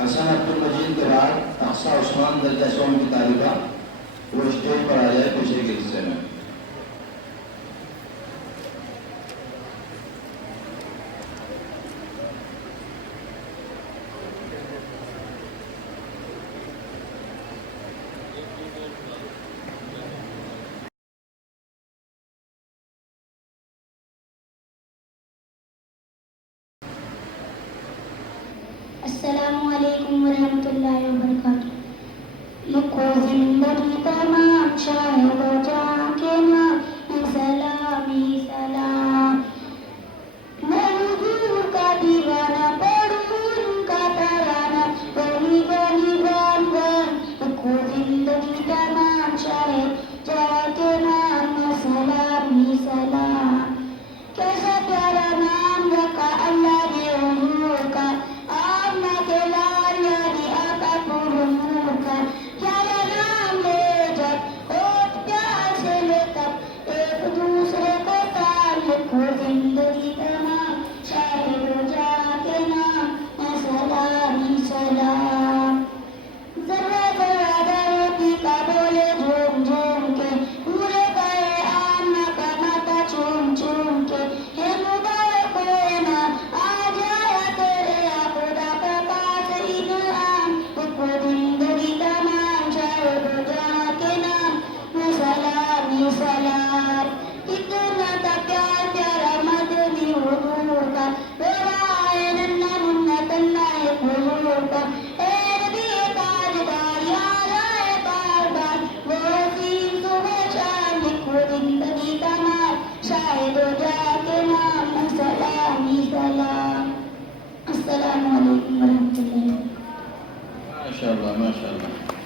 हसन अब्दुल मजीद के बाद अक्सा उस्मान दर्जा सोम की तालिबा वो स्टेज पर आ जाए पीछे के हिस्से में। अस्सलामु अलैकुम वरहमतुल्लाहि वबरकातुहू। लिखो जिंदगी तमाम शायद जाके ना सलामी सलाम। मैं हुजूर का दीवाना पढ़ूं उनका तराना गली गली गान गान। लिखो जिंदगी तमाम शायद जाके नाम सलामी सलाम। कैसा प्यारा नाम रखा अल्लाह ने हुजूर का, आमना के लाल यानी आका पुरनूर का। प्यारा नाम ले जब होठ प्यार से ले तब एक दूसरे को तार। लिखो जिंदगी तमाम शायद जाके नाम सलामी सलाम। जरा जरा दरोती का बोले झूम झूम के, पूरे गए आमना का नाता चूम चूम के। हे मुबारक हो ना आ जाया तेरे या खुदा का पास इनाम। लिखो जिंदगी तमाम शायद जाके नाम सलामी सलाम। कितना था प्यार प्यारा मदनी हुजूर का, रोवा है नन्ना मुन्ना तन्ना एक हुजूर का। ए नबी ताजदार याद आए बार बार वो हसीन सुबह शाम। लिखो जिंदगी तमाम शायद जाके नाम सलामी सलाम। अस्सलामु अलैकुम वरहमतुल्लाहि। माशाअल्लाह माशाअल्लाह।